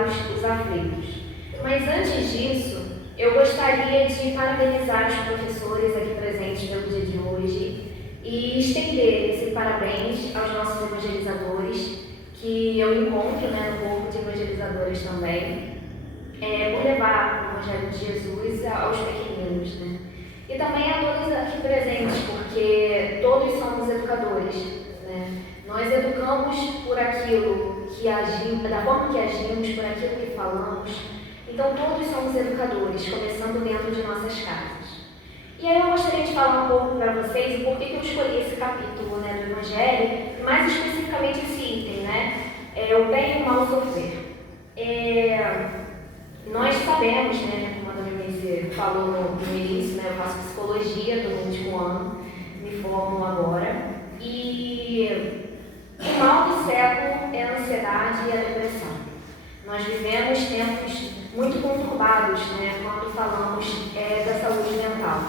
bem-aventurados os aflitos. Mas antes disso, eu gostaria de parabenizar os professores aqui presentes pelo dia de hoje e estender esse parabéns aos nossos evangelizadores, que eu encontro, né, no corpo de evangelizadores também, por levar o Evangelho de Jesus aos pequeninos, né? E também a todos aqui presentes, porque todos somos educadores, né? Nós educamos por aquilo que agimos, da forma que agimos, por aquilo que falamos. Então todos somos educadores, começando dentro de nossas casas. E aí eu gostaria de falar um pouco para vocês o porquê que eu escolhi esse capítulo, né, do Evangelho, mais especificamente esse item, né? O bem e o mal sofrer. Nós sabemos, né, como a Dona Eunice falou no início, né, eu faço psicologia do último ano, me formo agora, e o mal do século é a ansiedade e a depressão. Nós vivemos tempos muito conturbados, né, quando falamos da saúde mental.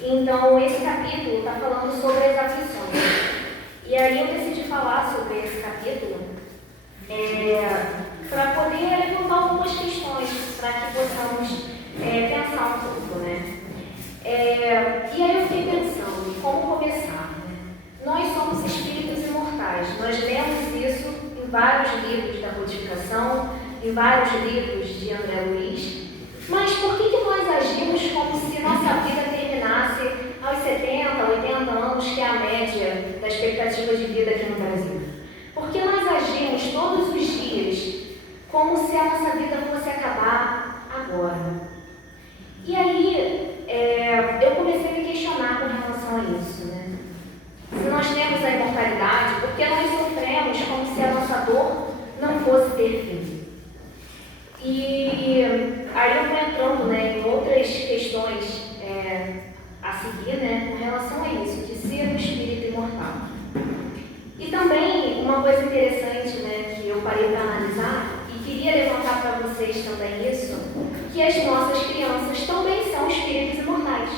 Então, esse capítulo está falando sobre as aflições. E aí eu decidi falar sobre esse capítulo para poder levantar algumas questões, para que possamos pensar um pouco, né? E aí eu fiquei pensando, como começar? Né? Nós somos espíritos imortais. Nós lemos isso em vários livros da codificação, em vários livros de André Luiz. Mas por que nós agimos como se nossa vida terminasse aos 70, 80 anos, que é a média da expectativa de vida aqui no Brasil? Por que nós agimos todos os dias como se a nossa vida fosse acabar agora? E aí, eu comecei a me questionar com relação a isso, né? Se nós temos a imortalidade, por que nós sofremos como se a nossa dor não fosse ter fim? E aí eu vou entrando, né, em outras questões a seguir, né, com relação a isso, de ser um espírito imortal. E também uma coisa interessante, né, que eu parei para analisar e queria levantar para vocês também isso, que as nossas crianças também são espíritos imortais.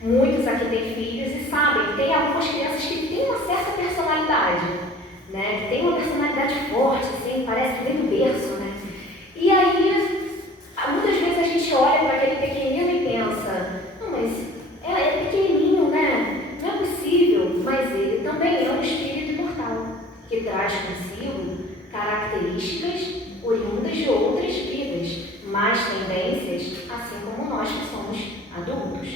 Muitos aqui têm filhos e sabem, tem algumas crianças que têm uma certa personalidade, né, que tem uma personalidade forte, assim, parece que vem do berço, né? E aí, muitas vezes a gente olha para aquele pequenino e pensa, não, mas é pequenininho, né? Não é possível, mas ele também é um espírito imortal, que traz consigo características oriundas de outras vidas, mais tendências, assim como nós que somos adultos.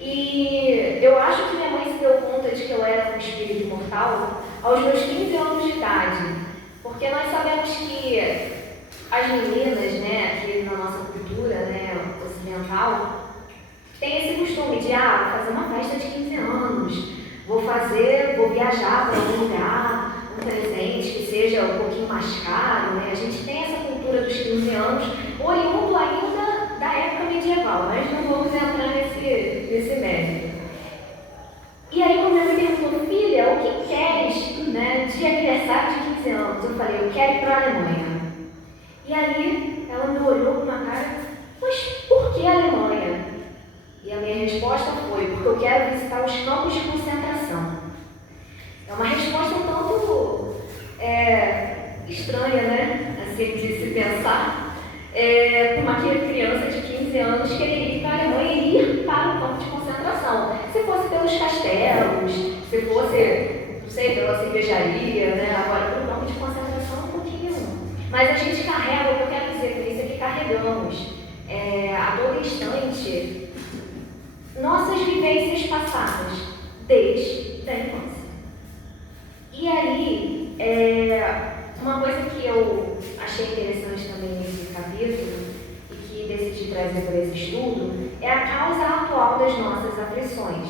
E eu acho que minha mãe se deu conta de que eu era um espírito imortal aos meus 15 anos de idade, porque nós sabemos que as meninas, né, aqui na nossa cultura, né, ocidental, tem esse costume de, fazer uma festa de 15 anos, vou viajar para algum lugar, um presente que seja um pouquinho mais caro, né? A gente tem essa cultura dos 15 anos, oriundo ainda da época medieval, mas não vamos entrar nesse mérito. E aí quando ela me perguntou, filha, o que queres, né, de aniversário de 15 anos? Eu falei, eu quero ir para a Alemanha. E aí ela me olhou com uma cara, mas por que a Alemanha? E a minha resposta foi, porque eu quero visitar os campos de concentração. É uma resposta um tanto estranha, né? Assim, de se pensar. Uma criança de 15 anos querer ir para a Alemanha e ir para o campo de concentração. Se fosse pelos castelos, se fosse, não sei, pela cervejaria, né? Agora, pelo campo de concentração, um pouquinho. Mas a gente carrega, o que eu quero dizer com isso é que carregamos a todo instante nossas vivências passadas, desde a infância. E aí, uma coisa que eu achei interessante também nesse capítulo, e que decidi trazer para esse estudo, é a causa atual das nossas aflições.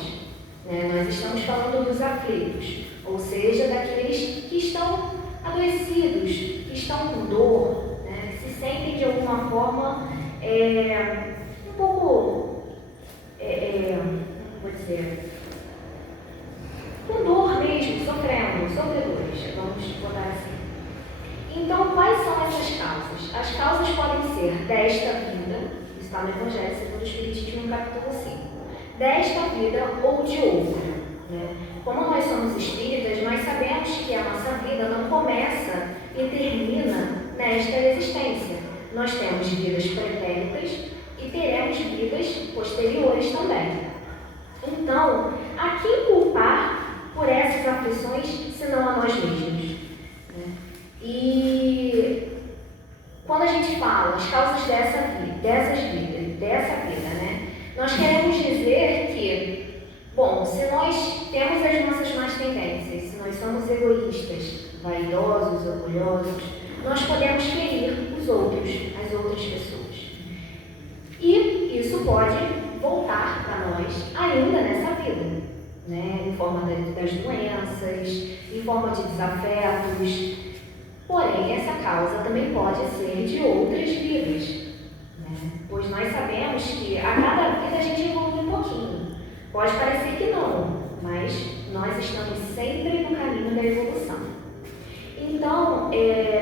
Né? Nós estamos falando dos aflitos, ou seja, daqueles que estão adoecidos, que estão com dor, né? Que se sentem de alguma forma um pouco, vou dizer, com dor mesmo, sofredores, vamos botar assim. Então, quais são essas causas? As causas podem ser desta vida, isso está no Evangelho segundo o Espiritismo, no capítulo 5, desta vida ou de outra. Né? Como nós somos espíritas, nós sabemos que a nossa vida não começa e termina nesta existência. Nós temos vidas pretéritas e teremos vidas posteriores também. Então, a quem culpar por essas aflições, senão a nós mesmos? E quando a gente fala as causas dessa vida, né? Nós queremos dizer que, bom, se nós temos as nossas más tendências, se nós somos egoístas, vaidosos, orgulhosos, nós podemos ferir os outros, as outras pessoas. E isso pode voltar para nós ainda nessa vida, né? Em forma das doenças, em forma de desafetos. Porém, essa causa também pode ser de outras vidas, né? Pois nós sabemos que a cada vida a gente evolui um pouquinho. Pode parecer que não, mas nós estamos sempre no caminho da evolução. Então,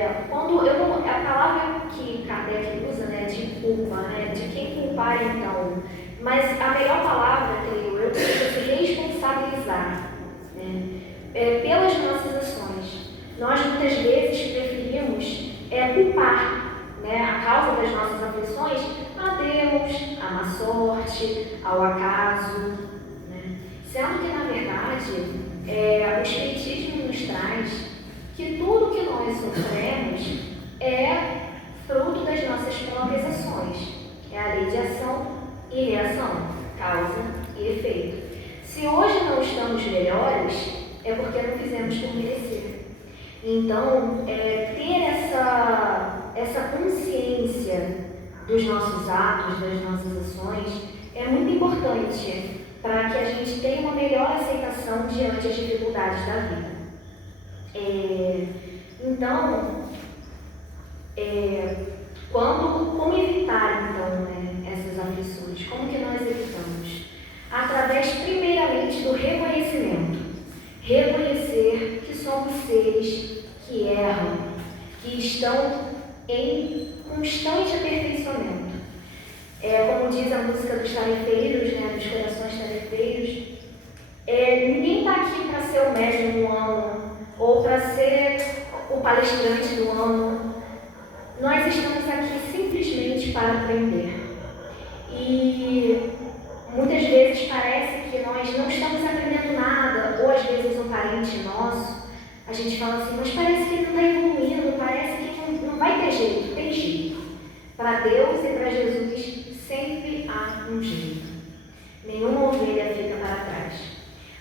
a palavra que Kardec usa, né, de culpa, né, de quem culpar então, mas a melhor palavra, creio eu, é se responsabilizar, né, pelas nossas ações. Nós muitas vezes preferimos culpar, né, a causa das nossas aflições a Deus, à má sorte, ao acaso, né, sendo que na verdade o Espiritismo nos traz que tudo que nós sofremos é fruto das nossas próprias ações. É a lei de ação e reação, causa e efeito. Se hoje não estamos melhores, é porque não fizemos por merecer. Então, ter essa consciência dos nossos atos, das nossas ações, é muito importante para que a gente tenha uma melhor aceitação diante das dificuldades da vida. Então, como evitar então, né, essas aflições? Como que nós evitamos? Através primeiramente do reconhecimento. Reconhecer que somos seres que erram, que estão em constante aperfeiçoamento. Como diz a música dos tarefeiros, né, dos corações tarefeiros, ninguém está aqui para ser o médium do ano, ou para ser o palestrante do ano. Nós estamos aqui simplesmente para aprender. E muitas vezes parece que nós não estamos aprendendo nada, ou às vezes um parente nosso, a gente fala assim, mas parece que ele não está evoluindo, parece que não vai ter jeito. Tem jeito. Para Deus e para Jesus sempre há um jeito. Nenhuma ovelha fica para trás.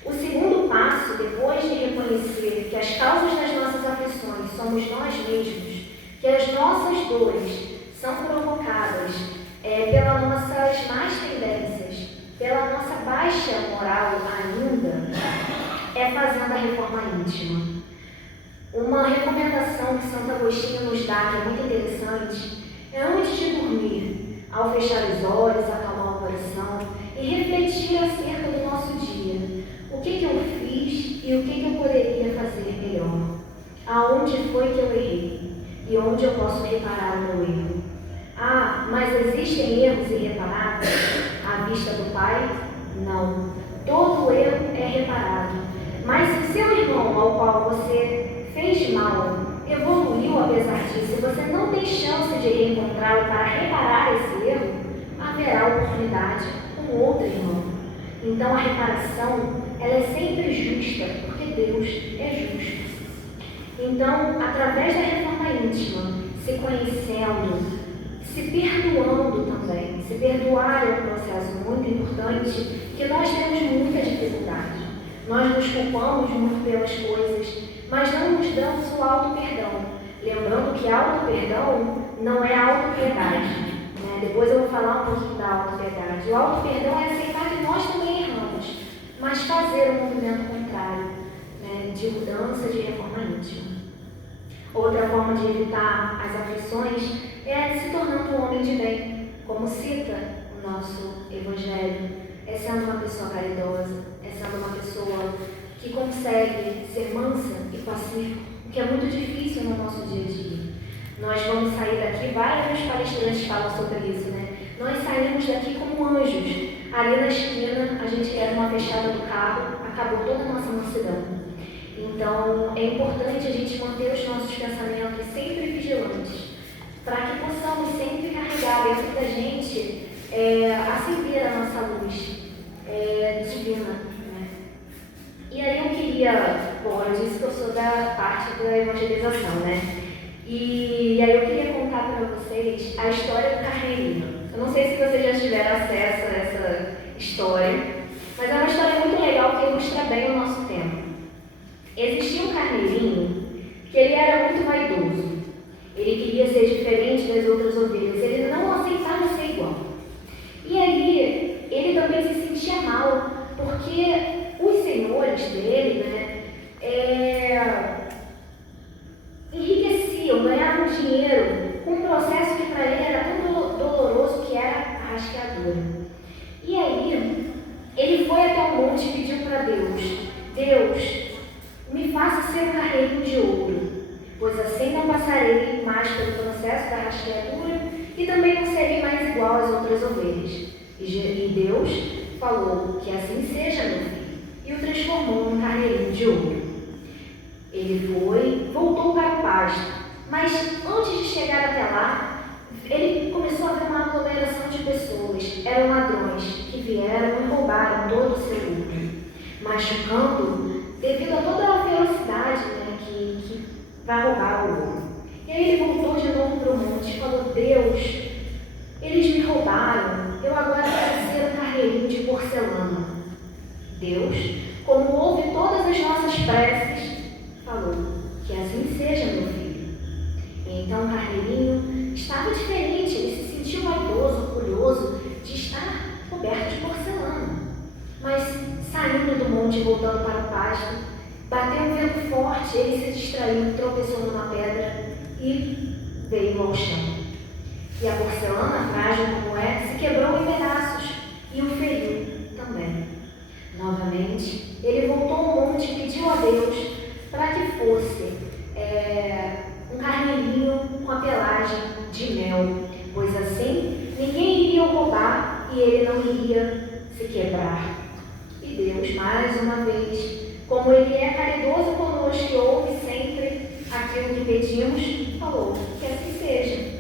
O segundo passo, depois de reconhecer que as causas das nossas aflições somos nós mesmos, que as nossas dores são provocadas pelas nossas más tendências, pela nossa baixa moral ainda, fazendo a reforma íntima. Uma recomendação que Santo Agostinho nos dá, que é muito interessante, é antes de dormir, ao fechar os olhos, acalmar o coração e refletir acerca do nosso dia. O que eu fiz e o que eu poderia fazer melhor? Aonde foi que eu errei? E onde eu posso reparar o meu erro? Mas existem erros irreparáveis à vista do Pai? Não. Todo erro é reparado. Mas se o seu irmão ao qual você fez mal evoluiu apesar disso, você não tem chance de reencontrá-lo para reparar esse erro, haverá oportunidade com outro irmão. Então a reparação, ela é sempre justa, porque Deus é justo. Então, através da reforma íntima, se conhecendo, se perdoando também. Se perdoar é um processo muito importante, que nós temos muita dificuldade. Nós nos culpamos muito pelas coisas, mas não nos damos o auto-perdão. Lembrando que auto-perdão não é auto-piedade. Né? Depois eu vou falar um pouquinho da auto-piedade. O auto-perdão é aceitar que nós também erramos, mas fazer um movimento contrário, né, de mudança, de reforma íntima. Outra forma de evitar as aflições é se tornando um homem de bem, como cita o nosso Evangelho, sendo uma pessoa caridosa, sendo uma pessoa que consegue ser mansa e pacífica, o que é muito difícil no nosso dia a dia. Nós vamos sair daqui, vários palestrantes falam sobre isso, né? Nós saímos daqui como anjos. Ali na esquina, a gente quer uma fechada do carro, acabou toda a nossa mansidão. Então, é importante a gente manter os nossos pensamentos sempre vigilantes, para que possamos sempre carregar dentro da gente acender a nossa luz divina. Né? E aí eu queria, bom, eu disse que eu sou da parte da evangelização, né? E aí eu queria contar para vocês a história do carneirinho. Eu não sei se vocês já tiveram acesso a essa história, mas é uma história muito legal que ilustra bem o nosso tempo. Existia um carneirinho que ele era muito vaidoso. Ele queria ser diferente das outras ovelhas, ele não aceitava ser igual. E aí, ele também se sentia mal, porque os senhores dele, enriqueciam, ganhavam dinheiro com um processo que para ele era tão doloroso, que era a rasqueadura. E aí, ele foi até o monte e pediu para Deus: Deus, me faça ser um carneirinho de ouro, pois assim não passarei mais pelo processo da rasqueadura e também não serei mais igual às outras ovelhas. E Deus falou: que assim seja, meu filho, e o transformou num carneirinho de ouro. Ele voltou para o pasto, mas antes de chegar até lá, ele começou a ver uma aglomeração de pessoas. Eram ladrões que vieram e roubaram todo o seu lucro, machucando devido a toda a velocidade que vai roubar o ouro. E aí ele voltou de novo para o monte e falou: Deus, eles me roubaram, eu agora quero ser um carneirinho de porcelana. Deus, como ouve todas as nossas preces, falou: que assim seja, meu filho. E então o carneirinho estava diferente, ele se sentiu vaidoso, orgulhoso de estar coberto de porcelana. Mas saindo do monte e voltando para o pasto, bateu um vento forte, ele se distraiu, tropeçou numa pedra e veio ao chão. E a porcelana, frágil como se quebrou em pedaços e o feriu também. Novamente, ele voltou ao monte e pediu a Deus para que fosse um carneirinho com a pelagem de mel, pois assim ninguém iria o roubar e ele não iria se quebrar. E Deus, mais uma vez, como Ele é caridoso conosco e ouve sempre aquilo que pedimos, falou: que assim seja.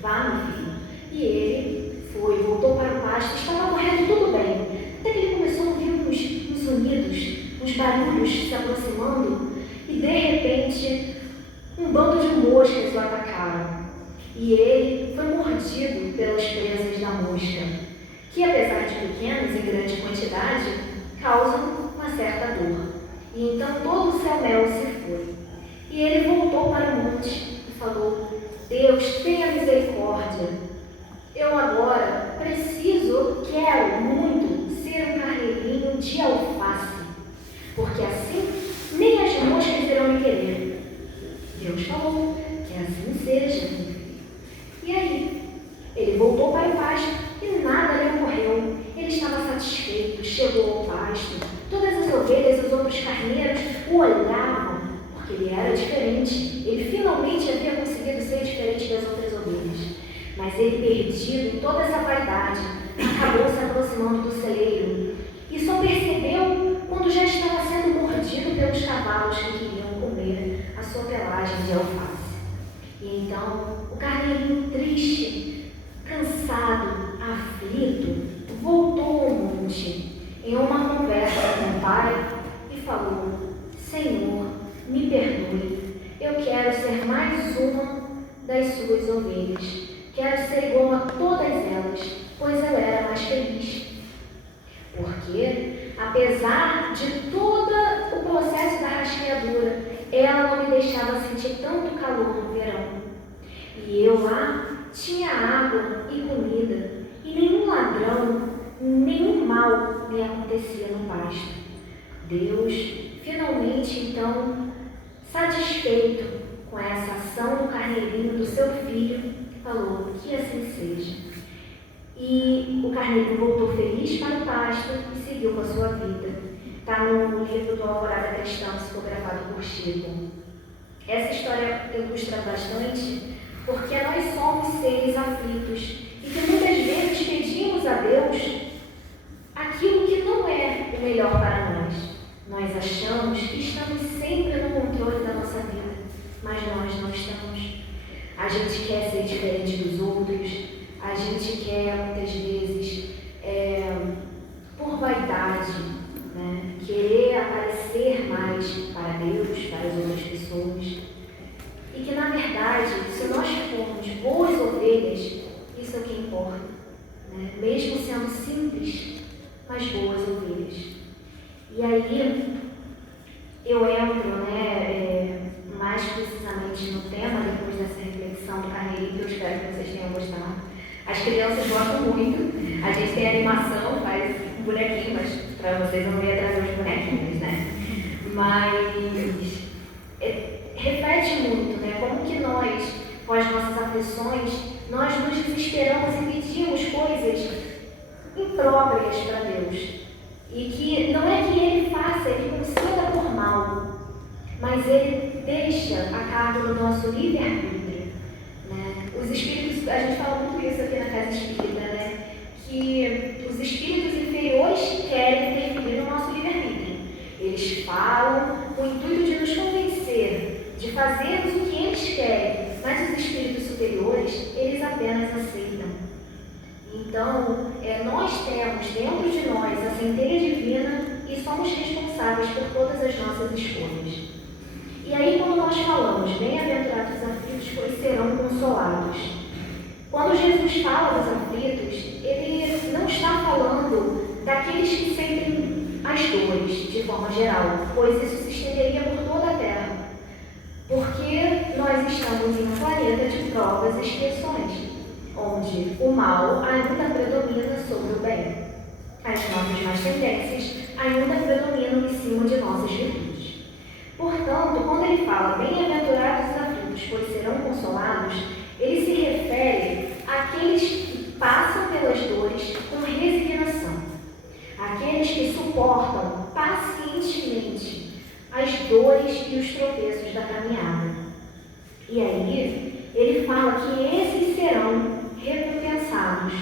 Vá, meu filho. E ele voltou para o pasto, estava correndo tudo bem. Até que ele começou a ouvir uns sonidos, uns barulhos se aproximando, e de repente, um bando de moscas o atacaram. E ele foi mordido pelas presas da mosca, que apesar de pequenas em grande quantidade, causam uma certa dor. E então todo o seu mel se foi. E ele voltou para o monte e falou: Deus, tenha misericórdia. Eu agora quero muito ser um carneirinho de alface, porque assim nem as moscas irão me querer. Deus falou: que assim seja. E aí, ele voltou para o pasto e nada lhe ocorreu. Ele estava satisfeito, chegou ao pasto. Todas as ovelhas e os outros carneiros o olhavam, porque ele era diferente. Ele finalmente havia conseguido ser diferente das outras ovelhas. Mas ele, perdido em toda essa vaidade, acabou se aproximando do celeiro e só percebeu quando já estava sendo mordido pelos cavalos que queriam comer a sua pelagem de alface. E então, o carneirinho triste, cansado, aflito, voltou ao monte em uma conversa com o pai e falou: Senhor, me perdoe, eu quero ser mais uma das suas ovelhas, quero ser igual a todas elas, pois eu era mais feliz. Porque, apesar de todo o processo da rasqueadura, ela não me deixava sentir tanto calor no verão. E eu lá tinha água e comida, e nenhum ladrão, nenhum mal me acontecia no pasto. Deus, finalmente, então, satisfeito com essa ação do carneirinho do seu filho, falou: que assim seja. E o carneirinho voltou feliz para o pasto e seguiu com a sua vida. Está no livro do Alvorada Cristã, psicografado por Chico. Essa história ilustra bastante porque nós somos seres aflitos e que muitas vezes pedimos a Deus aquilo que não é o melhor para nós. Nós achamos que estamos sempre no controle da nossa vida, mas nós não estamos. A gente quer ser diferente dos outros, a gente quer muitas vezes, por vaidade, né, querer aparecer mais para Deus, para as outras pessoas. E que na verdade, se nós formos boas ovelhas, isso é o que importa, né? Mesmo sendo simples, mas boas ovelhas. E aí eu entro, né, mais precisamente no tema, depois dessa reflexão do Carneirinho, que eu espero que vocês tenham gostado. As crianças gostam muito, a gente tem animação, faz um bonequinho, mas para vocês não ia trazer os bonequinhos, né? Mas reflete muito, né? Como que nós, com as nossas aflições, nós nos desesperamos e pedimos coisas impróprias para Deus. E que não é que Ele faça, Ele conceda por mal, mas Ele deixa a cargo do nosso livre-arbítrio, né? Os espíritos, a gente fala muito isso aqui na Casa Espírita, né? Que os espíritos inferiores querem interferir no nosso livre-arbítrio. Eles falam com o intuito de nos convencer, de fazermos o que eles querem, mas os espíritos superiores, eles apenas aceitam. Então, nós temos dentro de nós a centelha divina e somos responsáveis por todas as nossas escolhas. E aí, quando nós falamos, bem-aventurados os aflitos, pois serão consolados. Quando Jesus fala dos aflitos, Ele não está falando daqueles que sentem as dores, de forma geral, pois isso se estenderia por toda a Terra. Porque nós estamos em um planeta de provas e expiações, onde o mal ainda predomina sobre o bem. As nossas más tendências ainda predominam em cima de nossas virtudes. Portanto, quando ele fala bem-aventurados os aflitos, pois serão consolados, ele se refere àqueles que passam pelas dores com resignação, àqueles que suportam pacientemente as dores e os tropeços da caminhada. E aí, ele fala que esses serão recompensados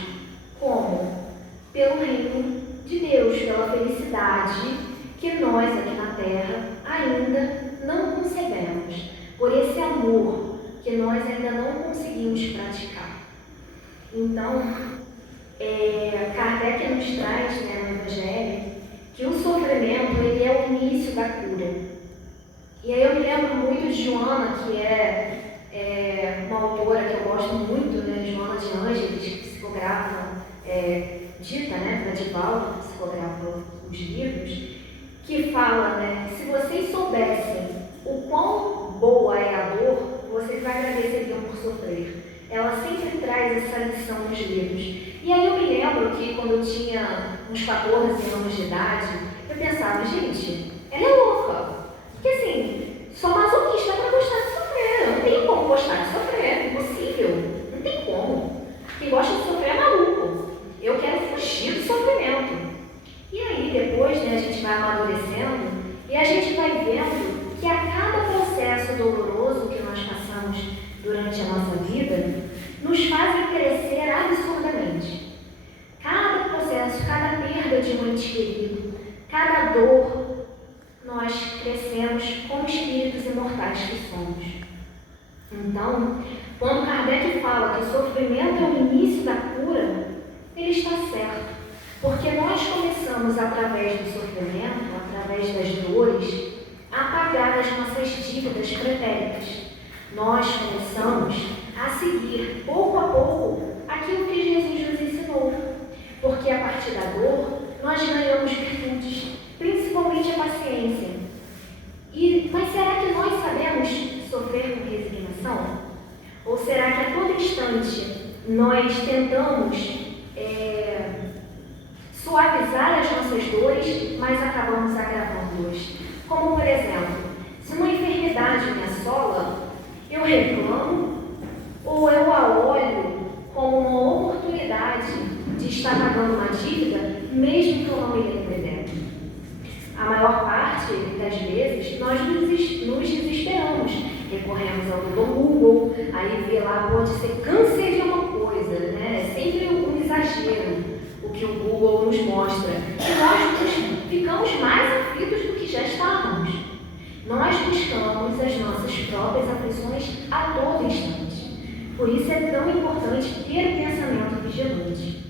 como? Pelo reino de Deus, pela felicidade que nós aqui na Terra ainda não concebemos, por esse amor que nós ainda não conseguimos praticar. Então, Kardec nos traz, né, no Evangelho, que o sofrimento ele é o início da cura. E aí eu me lembro muito de Joana, que é uma autora que eu gosto muito, né, Joana de Ângeles, que psicografa, dita, né, da Divaldo, que psicografa os livros, que fala, né, se vocês soubessem o quão boa é a dor, vocês agradeceriam por sofrer. Ela sempre traz essa lição nos livros. E aí eu me lembro que quando eu tinha uns 14 anos de idade, eu pensava, gente, ela é louca. Porque assim, sou masoquista para gostar de sofrer. Eu não tenho como gostar de sofrer, é impossível. Não tem como. Quem gosta de sofrer é maluco. Eu quero fugir do sofrimento. E aí depois, né, a gente vai amadurecendo e a gente vai vendo que a cada processo doloroso que nós passamos durante a nossa vida, nos fazem crescer absurdamente. Cada processo, cada perda de um ente querido, cada dor, nós crescemos como espíritos imortais que somos. Então, quando Kardec fala que o sofrimento é o início da cura, ele está certo. Porque nós começamos, através do sofrimento, através das dores, a pagar as nossas dívidas pretéritas. Nós começamos a seguir, pouco a pouco, aquilo que Jesus nos ensinou. Porque a partir da dor, nós ganhamos virtudes, principalmente a paciência. Mas será que nós sabemos sofrer com resignação? Ou será que a todo instante nós tentamos suavizar as nossas dores, mas acabamos agravando-as? Como, por exemplo, se uma enfermidade me assola, eu reclamo ou eu a olho como uma oportunidade de estar pagando uma dívida, mesmo que eu não me lembre dela? A maior parte das vezes nós nos desesperamos, recorremos ao Dr. Google, aí vê lá, pode ser câncer de uma coisa, né? É sempre um exagero o que o Google nos mostra. E nós ficamos mais aflitos do que já estávamos. Nós buscamos as nossas próprias aflições a todo instante. Por isso é tão importante ter o pensamento vigilante.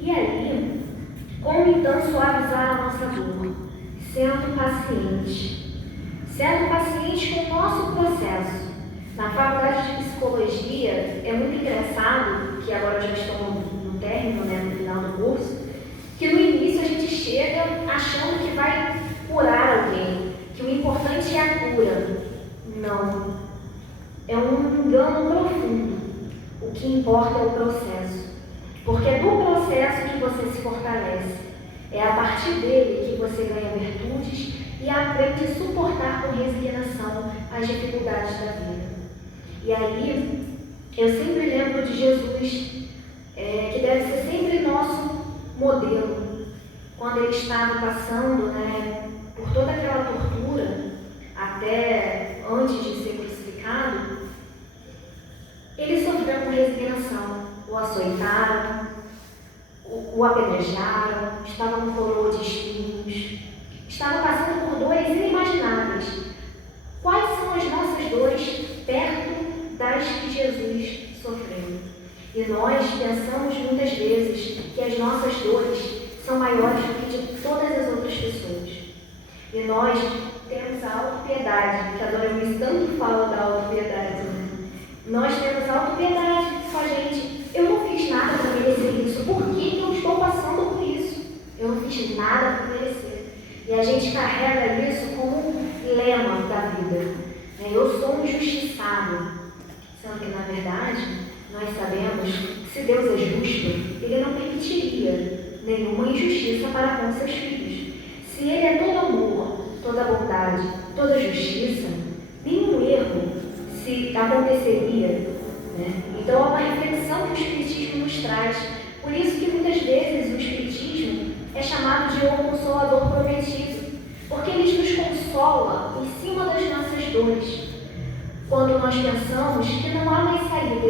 E aí, como então suavizar a nossa dor? Sendo paciente. Sendo paciente com o nosso processo. Na faculdade de psicologia, é muito engraçado, que agora eu já estou no término, no final do curso, que no início a gente chega achando que vai curar alguém, que o importante é a cura. Não. É um engano profundo. O que importa é o processo. Porque é do processo que você se fortalece. É a partir dele que você ganha virtudes e aprende a suportar com resignação as dificuldades da vida. E aí, eu sempre lembro de Jesus, que deve ser sempre nosso modelo. Quando ele estava passando por toda aquela tortura, até antes de ser crucificado, ele sofreu com resignação. O açoitaram, o apedrejaram, estava com coroa de espinhos, estava passando por dores inimagináveis. Quais são as nossas dores perto das que Jesus sofreu? E nós pensamos muitas vezes que as nossas dores são maiores do que de todas as outras pessoas. E nós temos a autopiedade, que a Dona Luiz tanto fala da autopiedade. Nós temos a autopiedade com a gente. Eu não fiz nada para merecer isso. Por que eu estou passando por isso? Eu não fiz nada para merecer. E a gente carrega isso como um lema da vida. Eu sou um injustiçado. Sendo que, na verdade, nós sabemos que se Deus é justo, Ele não permitiria nenhuma injustiça para com seus filhos. Se Ele é todo amor, toda bondade, toda justiça, nenhum erro se aconteceria. Então, é uma reflexão que o Espiritismo nos traz. Por isso que, muitas vezes, o Espiritismo é chamado de o Consolador Prometido, porque ele nos consola em cima das nossas dores. Quando nós pensamos que não há mais saída,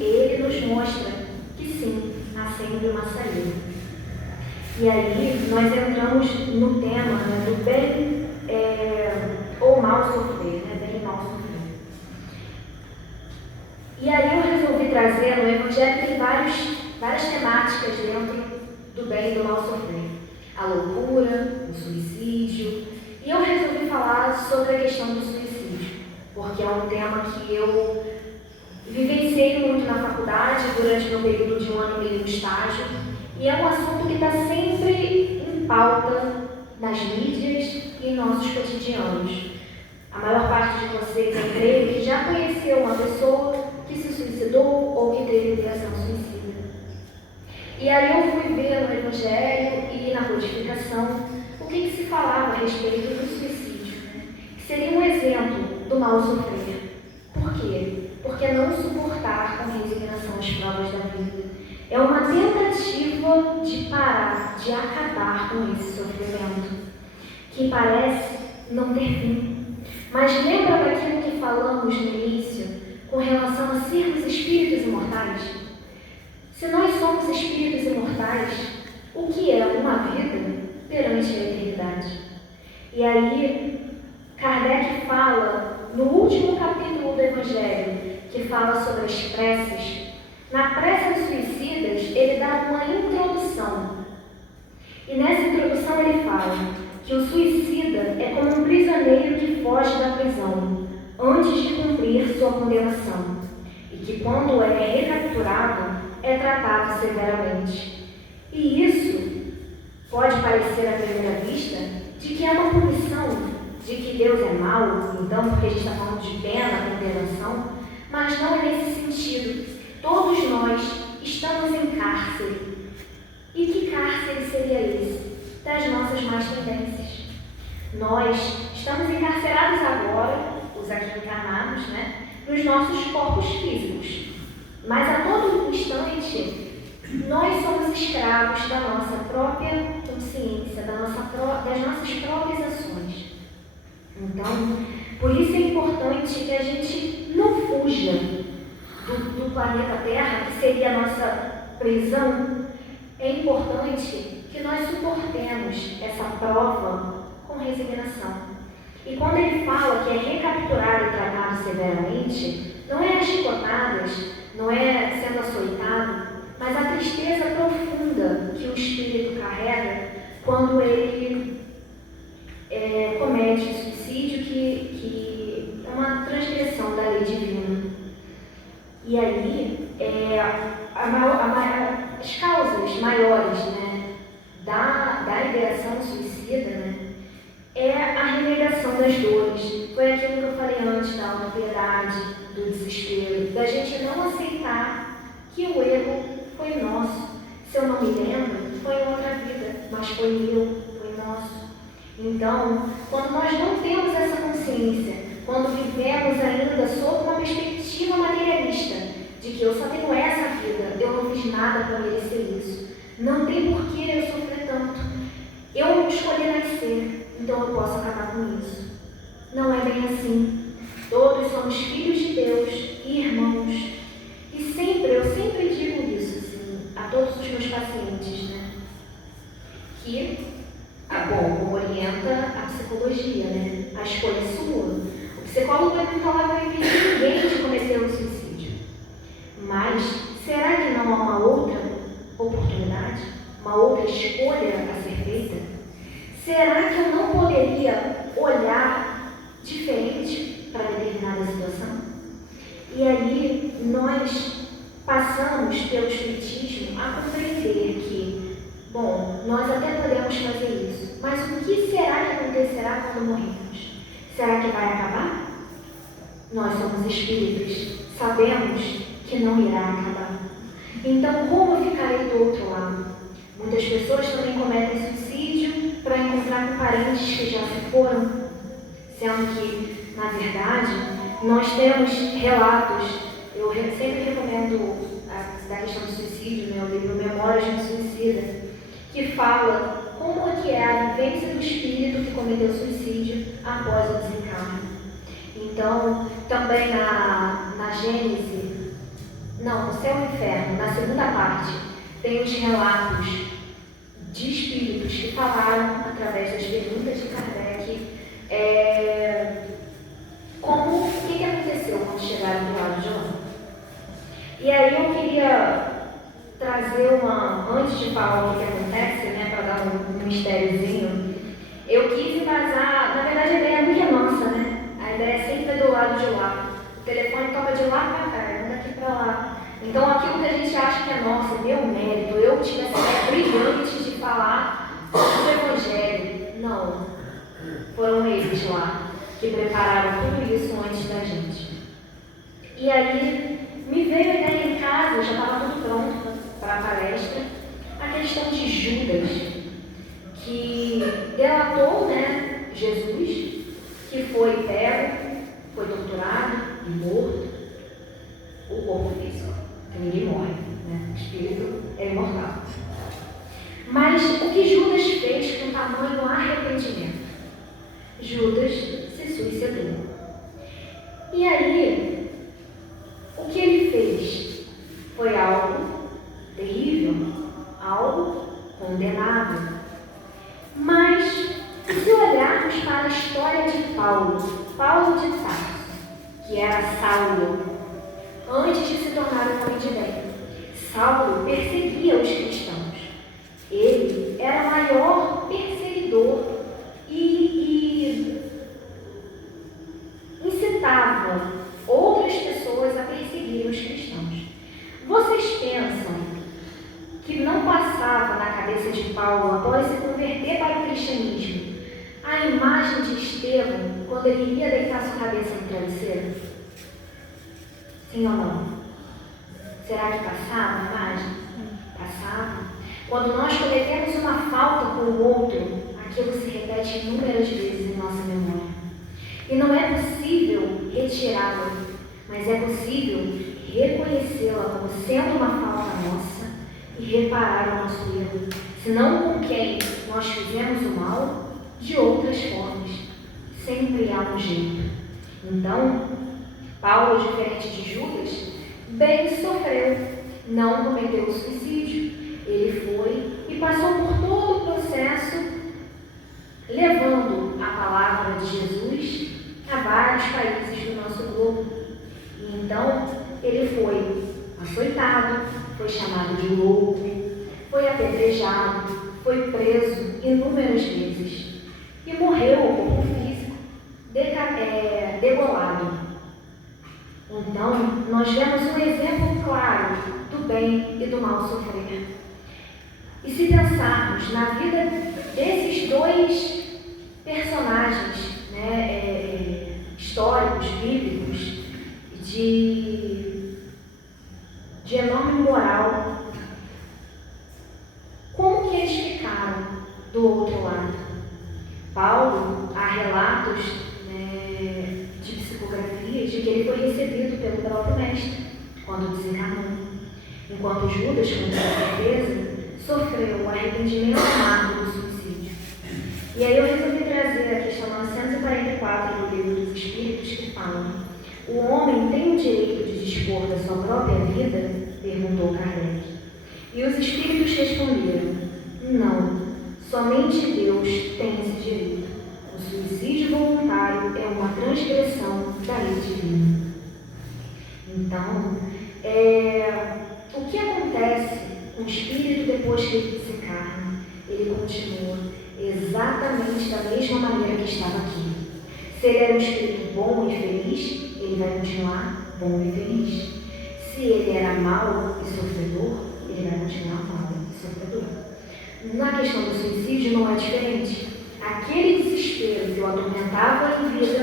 ele nos mostra que sim, há sempre uma saída. E aí nós entramos no tema do bem ou mal sofrer, bem e mal sofrer. E aí eu resolvi trazer, no Evangelho tem várias temáticas dentro do bem e do mal sofrer. A loucura, o suicídio. E eu resolvi falar sobre a questão do suicídio, porque é um tema que eu vivenciei muito na faculdade, durante meu período de 1 ano e meio no estágio, e é um assunto que está sempre em pauta nas mídias e em nossos cotidianos. A maior parte de vocês, eu creio, que já conheceu uma pessoa que se suicidou ou que teve ideação suicida. E aí eu fui ver no Evangelho e na codificação o que se falava a respeito do suicídio, que seria um exemplo do mal sofrer. Por quê? Porque não suportar com resignação as provas da vida. É uma tentativa de parar, de acabar com esse sofrimento, que parece não ter fim. Mas lembra daquilo que falamos no início, com relação a sermos espíritos imortais? Se nós somos espíritos imortais, o que é uma vida perante a eternidade? E aí, Kardec fala, no último capítulo do Evangelho, que fala sobre as preces, na prece dos suicidas, ele dá uma introdução. E nessa introdução ele fala que o suicida é como um prisioneiro que foge da prisão antes de cumprir sua condenação, e que quando é recapturado, é tratado severamente. E isso pode parecer à primeira vista de que é uma punição, de que Deus é mau, então, porque a gente está falando de pena, condenação, mas não é nesse sentido. Todos nós estamos em cárcere. E que cárcere seria esse? Das nossas más tendências. Nós estamos encarcerados agora, os aqui encarnados, nos nossos corpos físicos. Mas a todo instante, nós somos escravos da nossa própria consciência, das nossas próprias ações. Então, por isso é importante que a gente não fuja do planeta Terra, que seria a nossa prisão. É importante que nós suportemos essa prova com resignação. E quando ele fala que é recapturado e tratado severamente, não é a chicotada quando ele comete suicídio, que é uma transgressão da lei divina. E aí, as causas maiores, né, da ideação suicida, né, é a renegação das dores. Foi aquilo que eu falei antes, da autopiedade, do desespero, da gente não aceitar que o erro foi nosso. Se eu não me lembro, foi em outra vida, mas foi meu, foi nosso. Então, quando nós não temos essa consciência, quando vivemos ainda sob uma perspectiva materialista, de que eu só tenho essa vida, eu não fiz nada para merecer isso, não tem por que eu sofrer tanto. Eu escolhi nascer, então eu posso acabar com isso. Não é bem assim. Todos somos filhos de Deus e irmãos. E eu sempre digo isso assim, a todos os meus pacientes, né? Que, como orienta a psicologia, né? A escolha é sua. O psicólogo não está lá para impedir ninguém de cometer um suicídio. Mas, será que não há uma outra oportunidade? Uma outra escolha a ser feita? Será que eu não poderia olhar diferente para determinada situação? E aí, nós passamos pelo espiritismo a compreender que, nós até podemos fazer isso, mas o que será que acontecerá quando morrermos? Será que vai acabar? Nós somos espíritos, sabemos que não irá acabar. Então, como ficarei do outro lado? Muitas pessoas também cometem suicídio para encontrar com parentes que já se foram, sendo que, na verdade, nós temos relatos. Eu sempre recomendo da questão do suicídio, meu livro Memórias de um Suicida, que fala como é que é a vivência do espírito que cometeu suicídio após o desencarne. Então, também na Gênese, no Céu e Inferno, na segunda parte, tem os relatos de espíritos que falaram, através das perguntas de Kardec, o que aconteceu quando chegaram do lado de lá. E aí eu queria trazer antes de falar o que acontece, né, para dar um mistériozinho, eu quis embasar, na verdade a ideia nunca é nossa, né? A ideia é sempre do lado de lá. O telefone toca de lá para cá, não daqui para lá. Então aquilo que a gente acha que é nosso, meu mérito, eu tive essa ideia brilhante de falar do Evangelho. Não, foram eles lá que prepararam tudo isso antes da gente. E aí me veio a ideia em casa, já estava tudo pronto para a palestra, a questão de Judas, que delatou, né, Jesus, que foi pego, foi torturado e morto, o corpo físico, que ninguém morre, né? O espírito é imortal. Mas o que Judas fez com tamanho arrependimento? Judas se suicidou. E aí, o que ele fez foi algo terrível, algo condenável. Mas, se olharmos para a história de Paulo de Tarso, que era Saulo, antes de se tornar o homem de bem, Saulo perseguia os cristãos. Ele era o maior perseguidor e incitava outras pessoas a perseguirem os cristãos. Vocês pensam que não passava na cabeça de Paulo, após se converter para o cristianismo, a imagem de Estevão quando ele ia deitar sua cabeça no travesseiro? Sim ou não? Será que passava a imagem? Passava. Quando nós cometemos uma falta com o outro, aquilo se repete inúmeras vezes em nossa memória. E não é possível retirá-la, mas é possível reconhecê-la como sendo uma falta nossa e reparar o nosso erro, senão com quem nós fizemos o mal, de outras formas. Sempre há um jeito. Então, Paulo, diferente de Judas, bem sofreu, não cometeu o suicídio. Ele foi e passou por todo o processo, levando a palavra de Jesus a vários países do nosso globo. E então, ele foi açoitado, foi chamado de louco, foi apedrejado, foi preso inúmeras vezes e morreu com o corpo físico degolado. Então, nós vemos um exemplo claro do bem e do mal sofrer. E se pensarmos na vida desses dois personagens, históricos, bíblicos, de enorme moral, como que eles ficaram do outro lado? Paulo, há relatos de psicografias de que ele foi recebido pelo próprio mestre quando desencarnou, enquanto Judas, com toda certeza, sofreu o arrependimento amargo do suicídio. E aí eu resolvi trazer a questão 944 do Livro dos Espíritos, que fala: o homem tem o direito de dispor da sua própria vida? Perguntou Kardec. E os espíritos responderam: não, somente Deus tem esse direito. O suicídio voluntário é uma transgressão da lei divina. Então, o que acontece com o espírito depois que ele desencarna? Ele continua exatamente da mesma maneira que estava aqui. Se ele era um espírito bom e feliz, ele vai continuar bom e feliz. Se ele era mau e sofredor, ele vai continuar mau e sofredor. Na questão do suicídio não é diferente. Aquele desespero que o atormentava em vida,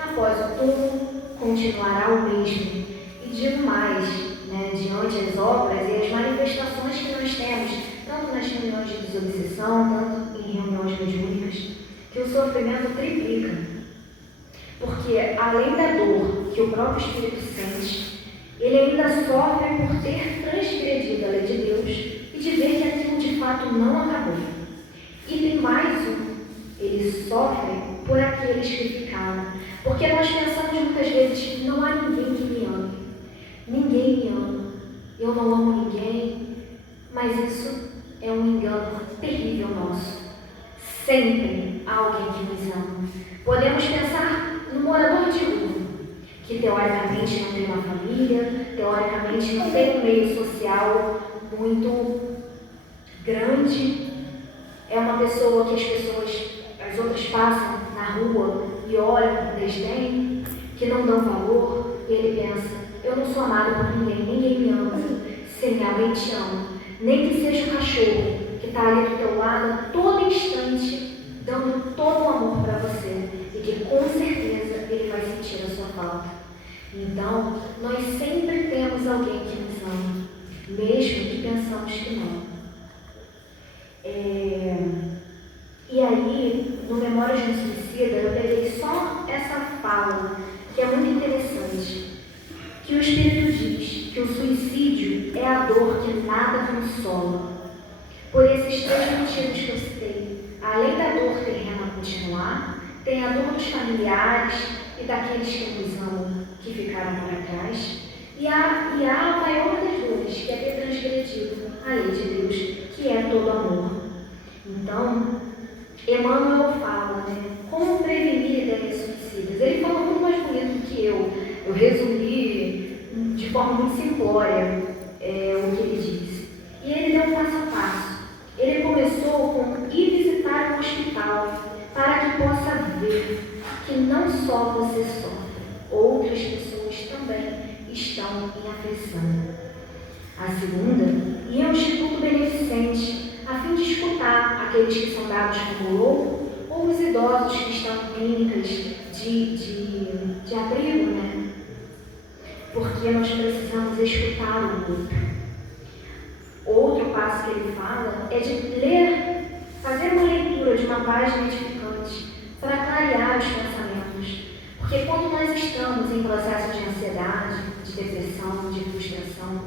após o túmulo, continuará o mesmo. E digo mais, diante das obras e as manifestações que nós temos, tanto nas reuniões de desobsessão, tanto em reuniões mediúnicas, que o sofrimento triplica. Porque, além da dor que o próprio Espírito sente, ele ainda sofre por ter transgredido a lei de Deus e de ver que aquilo de fato não acabou. E tem mais um: ele sofre por aqueles que ficaram. Porque nós pensamos muitas vezes que não há ninguém que me ame. Ninguém me ama. Eu não amo ninguém. Mas isso é um engano terrível nosso. Sempre há alguém que nos ama. Podemos pensar no morador de rua, que teoricamente não tem uma família, teoricamente não tem um meio social muito grande. É uma pessoa que as outras passam na rua e olham com desdém, que não dão valor, e ele pensa: eu não sou amado por ninguém me ama. Sim, alguém te ama. Nem que seja um cachorro que está ali do teu lado a todo instante, dando todo o amor para você, e que com certeza ele vai sentir a sua falta. Então, nós sempre temos alguém que nos ama, mesmo que pensamos que não. E aí, no Memórias de um Suicida, eu peguei só essa fala, que é muito interessante, que o Espírito diz que o suicídio é a dor que nada consola. Por esses três motivos que eu citei: além da dor terrena continuar, tem a dor dos familiares e daqueles que nos amam, que ficaram para trás, e há a maior das dores, que é ter transgredido a lei de Deus, que é todo amor. Então, Emmanuel fala, como prevenir ideias suicidas. Ele fala muito mais bonito que eu. Eu resumi de forma muito simplória o que ele diz. E ele deu um passo a passo. Ele começou com ir visitar um hospital, para que possa ver que não só você sofre, outras pessoas também estão em aflição. A segunda, ir ao Instituto Beneficente, a fim de escutar aqueles que são dados como louco, ou os idosos que estão em clínicas de abrigo, Porque nós precisamos escutar o outro. Outro passo que ele fala é de fazer uma leitura de uma página edificante para clarear os pensamentos. Porque quando nós estamos em processo de ansiedade, de depressão, de frustração,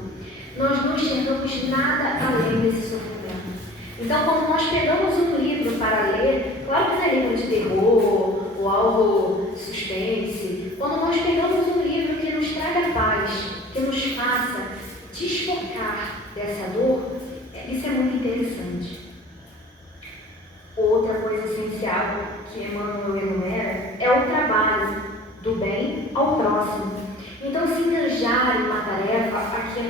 nós não enxergamos nada além desse sofrimento. Então, quando nós pegamos um livro para ler, claro que não é livro de terror ou algo suspense, quando nós pegamos um livro que nos traga paz, que nos faça desfocar dessa dor, isso é muito interessante. Outra coisa essencial que Emmanuel enumera é o trabalho do bem ao próximo. Então, se engajar em uma tarefa, aqui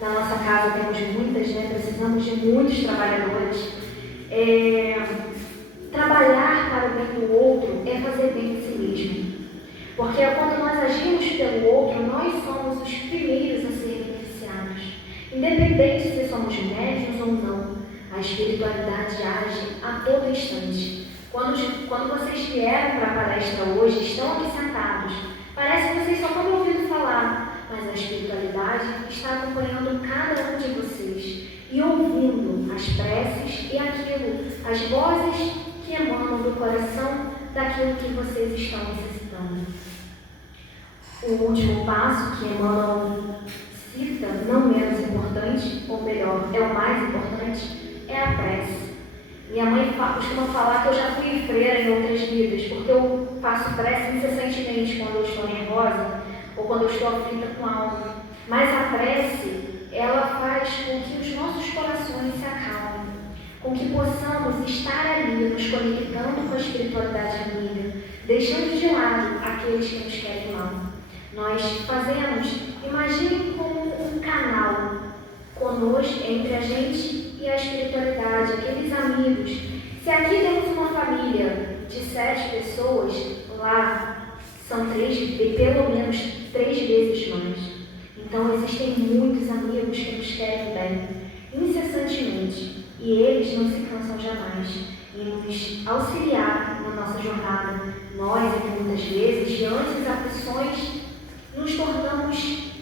na nossa casa temos muitas, precisamos de muitos trabalhadores. Trabalhar para o bem do outro é fazer bem a si mesmo. Porque quando nós agimos pelo outro, nós somos os primeiros a serem beneficiados. Independente se somos médios ou não, a espiritualidade age a todo instante. Quando vocês vieram para a palestra hoje, estão aqui sentados, parece que vocês só estão me ouvindo falar, mas a espiritualidade está acompanhando cada um de vocês e ouvindo as preces e as vozes que emanam do coração daquilo que vocês estão necessitando. O último passo que Emmanuel cita, não menos importante, ou melhor, é o mais importante, é a prece. Minha mãe costuma falar que eu já fui freira em outras vidas, porque eu faço prece incessantemente quando eu estou nervosa ou quando eu estou aflita com algo. Mas a prece, ela faz com que os nossos corações se acalmem, com que possamos estar ali nos conectando com a espiritualidade amiga, deixando de lado aqueles que nos querem mal. Nós fazemos, imagine como um canal conosco, entre a gente e a espiritualidade, aqueles amigos. Se aqui temos uma família de 7 pessoas, lá são pelo menos 3 vezes mais. Então existem muitos amigos que nos querem bem, incessantemente, e eles não se cansam jamais em nos auxiliar na nossa jornada. Nós, muitas vezes, diante das aflições, nos tornamos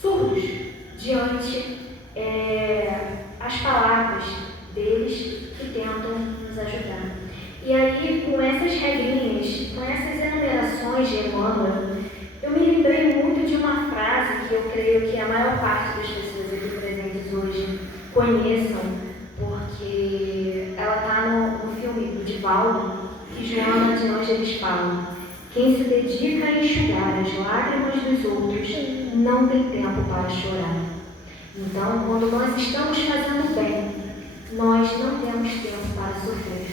surdos diante as palavras deles que tentam nos ajudar. E aí, com essas regrinhas, com essas enumerações de Emmanuel, eu me lembrei muito de uma frase que eu creio que a maior parte das pessoas aqui presentes hoje conheçam, porque ela está no filme do Divaldo, que Joana de Ângeles fala: quem se dedica a enxugar as lágrimas dos outros não tem tempo para chorar. Então, quando nós estamos fazendo bem, nós não temos tempo para sofrer.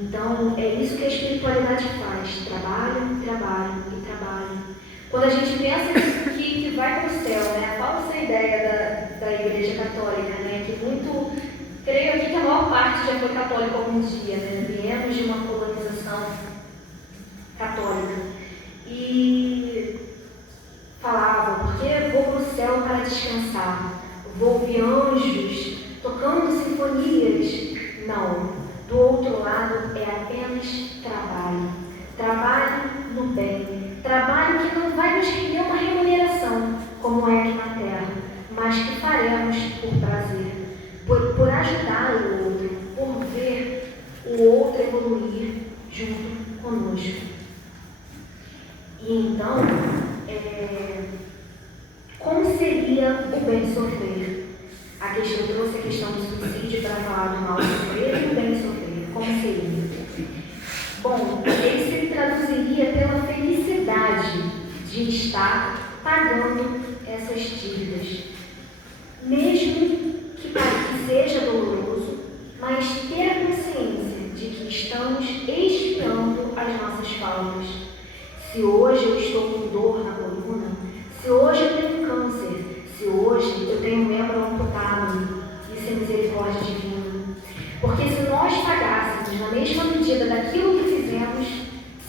Então, é isso que a espiritualidade faz: trabalho, trabalho e trabalho. Quando a gente pensa que vai para o céu, né, a falsa ideia da Igreja Católica, né, que creio aqui que a maior parte já foi católica algum dia, né, viemos de uma colonização católica, e falava: porque vou para o céu para descansar, vou ouvir anjos tocando sinfonias. Não, do outro lado é apenas trabalho, trabalho no bem, trabalho que não vai nos render uma remuneração, como é aqui na terra, mas que faremos por prazer, por ajudar o outro, por ver o outro evoluir junto conosco. E então, como seria o bem sofrer? Eu trouxe a questão do suicídio para falar do mal sofrer e o bem sofrer. Como seria? Bom, ele se traduziria pela felicidade de estar pagando essas dívidas. Mesmo que seja doloroso, mas ter a consciência de que estamos expiando as nossas faltas. Se hoje eu estou com dor na coluna, se hoje eu tenho câncer, se hoje eu tenho um membro amputado, isso é misericórdia divina. Porque se nós pagássemos na mesma medida daquilo que fizemos,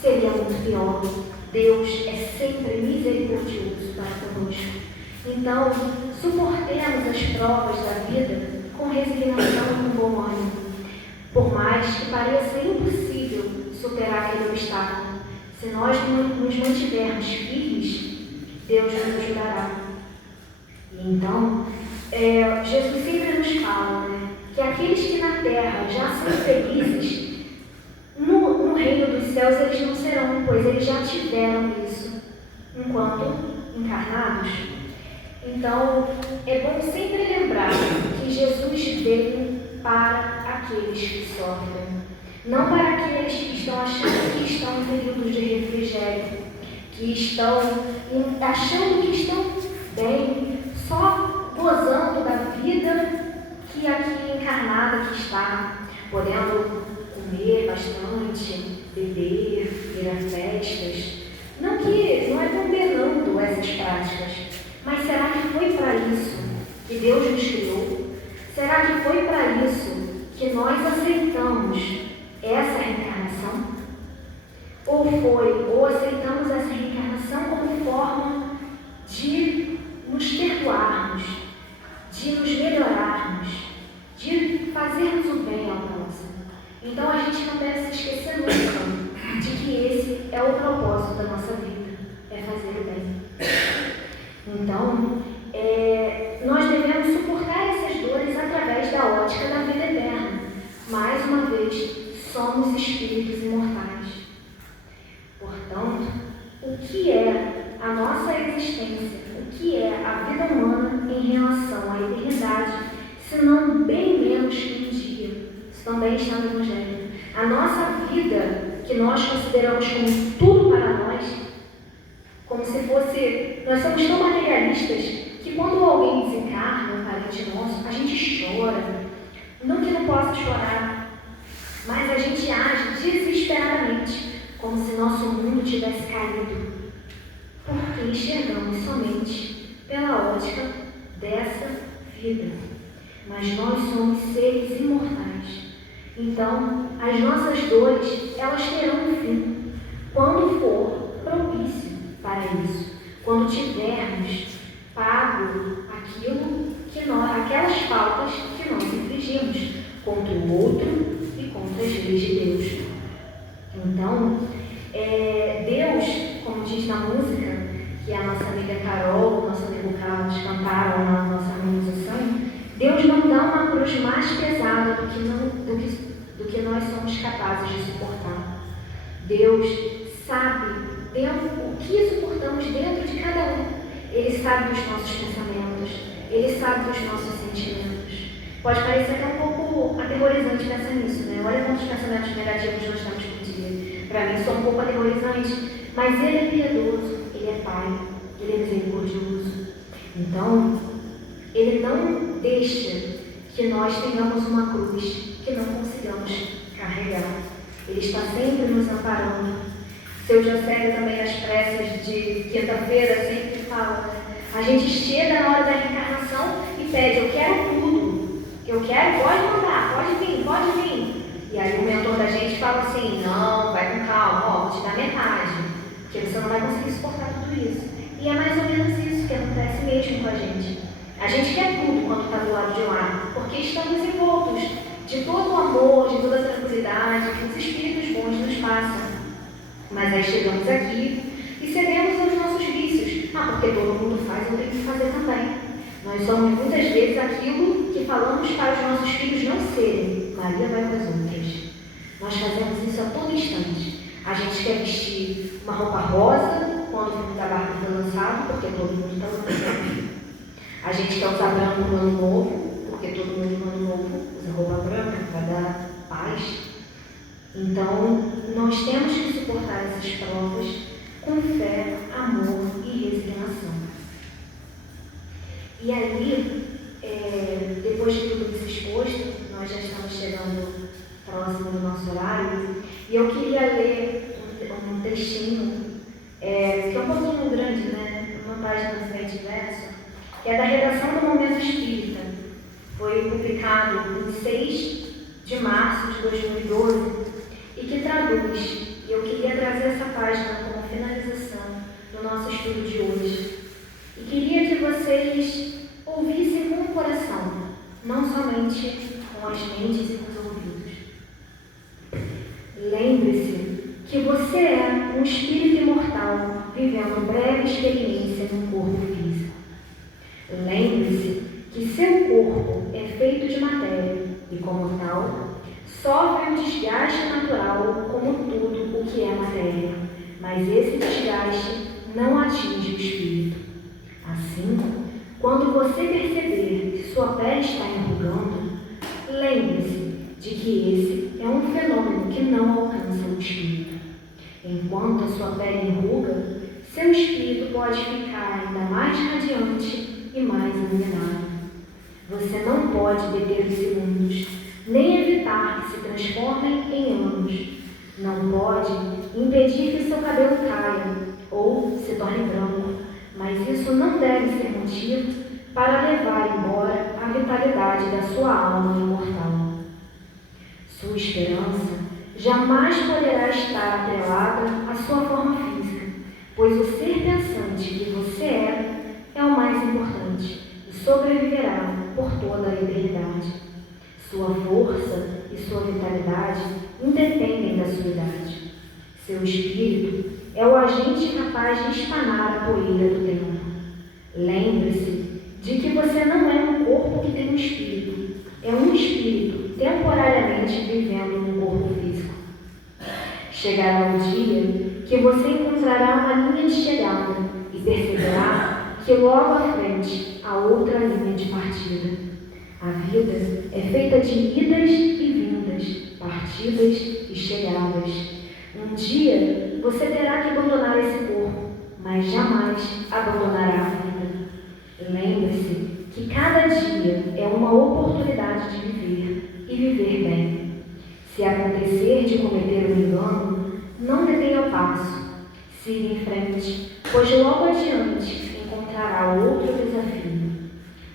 seria muito pior. Deus é sempre misericordioso para conosco. Então, suportemos as provas da vida com resignação e com bom ânimo. Por mais que pareça impossível superar aquele obstáculo, se nós nos mantivermos firmes, Deus nos ajudará. E então, Jesus sempre nos fala, né, que aqueles que na terra já são felizes, no reino dos céus eles não serão, pois eles já tiveram isso enquanto encarnados. Então, é bom sempre lembrar que Jesus veio para aqueles que sofrem, não para aqueles que estão achando que estão em períodos de refrigério, que estão achando que estão bem, só gozando da vida que aqui encarnada que está, podendo comer bastante, beber, ir a festas. Não é condenando essas práticas, mas será que foi para isso que Deus nos criou? Será que foi para isso que nós aceitamos essa reencarnação? Ou aceitamos essa reencarnação como forma de nos perdoarmos, de nos melhorarmos, de fazermos o bem ao próximo? Então a gente não deve se esquecer nunca de que esse é o propósito da nossa vida, é fazer o bem. Então, nós devemos suportar essas dores através da ótica da vida eterna. Mais uma vez, somos espíritos imortais. Portanto, o que é a nossa existência, o que é a vida humana em relação à eternidade, se não bem menos que um dia? Isso também está no Evangelho. A nossa vida, que nós consideramos como tudo para nós, como se fosse... Nós somos tão materialistas que quando alguém desencarna, um parente nosso, a gente chora. Não que não possa chorar, mas a gente age desesperadamente, como se nosso mundo tivesse caído, porque enxergamos somente pela ótica dessa vida. Mas nós somos seres imortais. Então, as nossas dores, elas terão um fim, quando for propício para isso, quando tivermos pago aquelas faltas que nós infligimos contra o outro e contra as leis de Deus. Então, Deus, como diz na música, que a nossa amiga Carol, o nosso amigo Carlos cantaram na nossa harmonização, Deus não dá uma cruz mais pesada do que nós somos capazes de suportar. Deus sabe o que suportamos dentro de cada um. Ele sabe dos nossos pensamentos, Ele sabe dos nossos sentimentos. Pode parecer até um pouco aterrorizante pensar nisso, né? Olha quantos pensamentos negativos nós temos por dia. Para mim, isso é um pouco aterrorizante, mas Ele é piedoso, Ele é Pai, Ele é misericordioso. Então, Ele não deixa que nós tenhamos uma cruz que não consigamos carregar. Ele está sempre nos amparando. Seu José também nas preces de quinta-feira sempre fala, a gente chega na hora da reencarnação e pede, eu quero tudo, eu quero, pode mandar, pode vir. E aí o mentor da gente fala assim, não, vai com calma, vou te dar metade, porque você não vai conseguir suportar tudo isso. E é mais ou menos isso que acontece mesmo com a gente. A gente quer tudo quando está do lado de lá, porque estamos envoltos de todo o amor, de toda a tranquilidade que os espíritos bons nos passam. Mas aí chegamos aqui e cedemos aos nossos vícios. Porque todo mundo faz, eu tenho que fazer também. Nós somos muitas vezes aquilo que falamos para os nossos filhos não serem. Maria vai com as outras. Nós fazemos isso a todo instante. A gente quer vestir uma roupa rosa quando o filme da Barbie foi lançado, porque todo mundo está lançando. A gente quer usar branco no ano novo, porque todo mundo no ano novo usa roupa branca para dar paz. Então, nós temos que suportar essas provas com fé, amor e resignação. E aí, depois de tudo isso exposto, nós já estamos chegando próximo do nosso horário, e eu queria ler um textinho, que é um pouquinho grande, né? Uma página no frente e verso, que é da redação do Momento Espírita. Foi publicado em 6 de março de 2012, e que traduz, e eu queria trazer essa página como finalização do nosso estudo de hoje. E queria que vocês ouvissem com o coração, não somente com as mentes e com os ouvidos. Lembre-se que você é um espírito imortal vivendo breve experiência no corpo físico. Lembre-se que seu corpo é feito de matéria e, como tal, sofre um desgaste natural como tudo o que é matéria, mas esse desgaste não atinge o espírito. Assim, quando você perceber que sua pele está enrugando, lembre-se de que esse é um fenômeno que não alcança o espírito. Enquanto a sua pele enruga, seu espírito pode ficar ainda mais radiante e mais iluminado. Você não pode deter os segundos, nem evitar que se transformem em anos. Não pode impedir que seu cabelo caia ou se torne branco, mas isso não deve ser motivo para levar embora a vitalidade da sua alma imortal. Sua esperança jamais poderá estar atrelada à sua forma física, pois o ser pensante que você é o mais importante e sobreviverá por toda a eternidade. Sua força e sua vitalidade independem da sua idade. Seu espírito é o agente capaz de espanar a poeira do tempo. Lembre-se de que você não é um corpo que tem um espírito, é um espírito temporariamente vivendo num corpo físico. Chegará o dia que você encontrará uma linha de chegada e perceberá que logo à frente há outra linha de partida. A vida é feita de idas e vindas, partidas e chegadas. Um dia você terá que abandonar esse corpo, mas jamais abandonará a vida. Lembre-se que cada dia é uma oportunidade de viver e viver bem. Se acontecer de cometer um engano, não detenha o passo. Siga em frente, pois logo adiante encontrará outro desafio.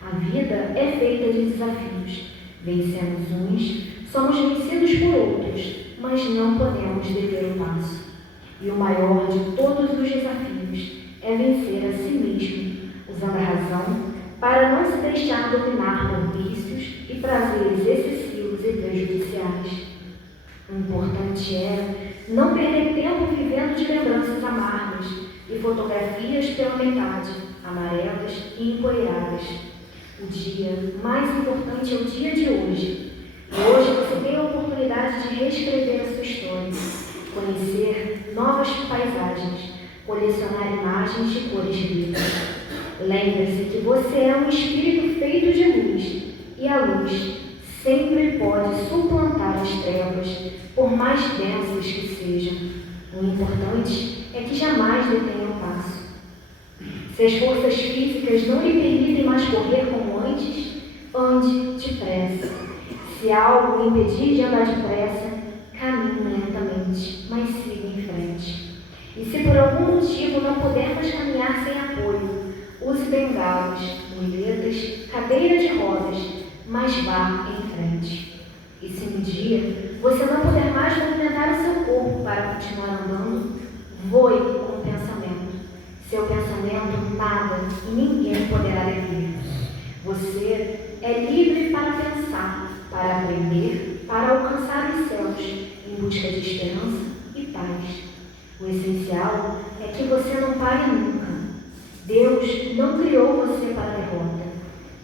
A vida é feita de desafios. Vencemos uns, somos vencidos por outros, mas não podemos deter o passo. E o maior de todos os desafios é vencer a si mesmo, usando a razão para não se deixar dominar por vícios e prazeres excessivos e prejudiciais. O importante é não perder tempo vivendo de lembranças amargas e fotografias pela metade, amarelas e empoeiradas. O dia mais importante é o dia de hoje. E hoje você tem a oportunidade de reescrever a sua história, conhecer novas paisagens, colecionar imagens de cores vivas. Lembre-se que você é um espírito feito de luz, e a luz sempre pode suplantar as trevas, por mais densas que sejam. O importante é que jamais detenha o passo. Se as forças físicas não lhe permitem mais correr como antes, ande depressa. Se algo lhe impedir de andar depressa, caminhe lentamente, mas siga em frente. E se por algum motivo não puder mais caminhar sem apoio, use bengalas, muletas, cadeira de rodas, mas vá em frente. E se um dia você não puder mais movimentar o seu corpo para continuar andando, voe com o pensamento. Seu pensamento nada e ninguém poderá deter. Você é livre para pensar, para aprender, para alcançar os céus, em busca de esperança e paz. O essencial é que você não pare nunca. Deus não criou você para a derrota.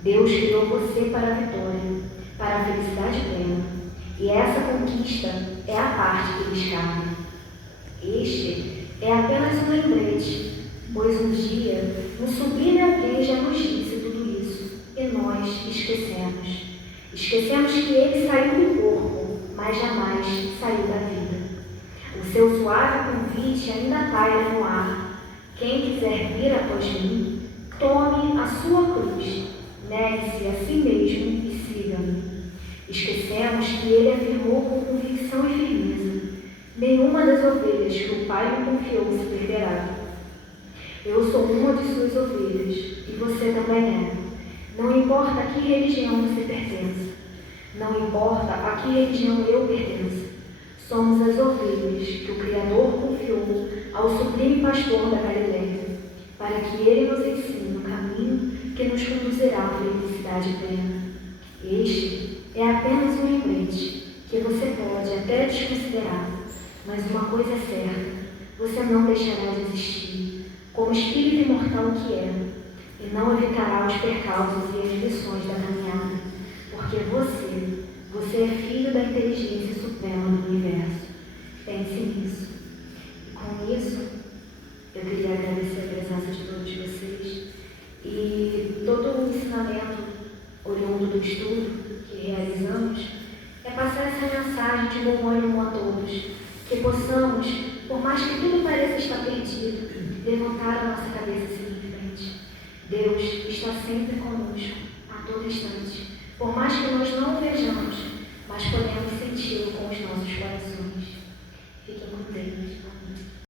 Deus criou você para a vitória, para a felicidade plena. E essa conquista é a parte que lhes cabe. Este é apenas um lembrete, pois um dia um sublime alguém já nos disse tudo isso, e nós esquecemos. Esquecemos que ele saiu do corpo, mas jamais saiu da vida. O seu suave convite ainda paira no ar. Quem quiser vir após mim, tome a sua cruz, negue-se a si mesmo e siga-me. Esquecemos que ele afirmou com convicção e firmeza: nenhuma das ovelhas que o Pai me confiou se perderá. Eu sou uma de suas ovelhas, e você também é. Não importa a que religião você pertence, não importa a que religião eu pertenço, somos as ovelhas que o Criador confiou ao sublime pastor da Galileia, para que ele nos ensine o caminho que nos conduzirá à felicidade plena. Este é apenas um lembrete que você pode até desconsiderar, mas uma coisa é certa: você não deixará de existir, como espírito imortal que é, e não evitará os percalços e as lições da caminhada, porque você é filho da inteligência suprema do universo. Pense nisso. E com isso, eu queria agradecer a presença de todos vocês e todo o ensinamento oriundo do estudo que realizamos é passar essa mensagem de bom ânimo a todos, que possamos, por mais que tudo pareça estar perdido, levantar a nossa cabeça e seguir em frente. Deus está sempre conosco, a todo instante, por mais que nós não o vejamos, mas podemos senti-lo com os nossos corações. Fiquem com Deus.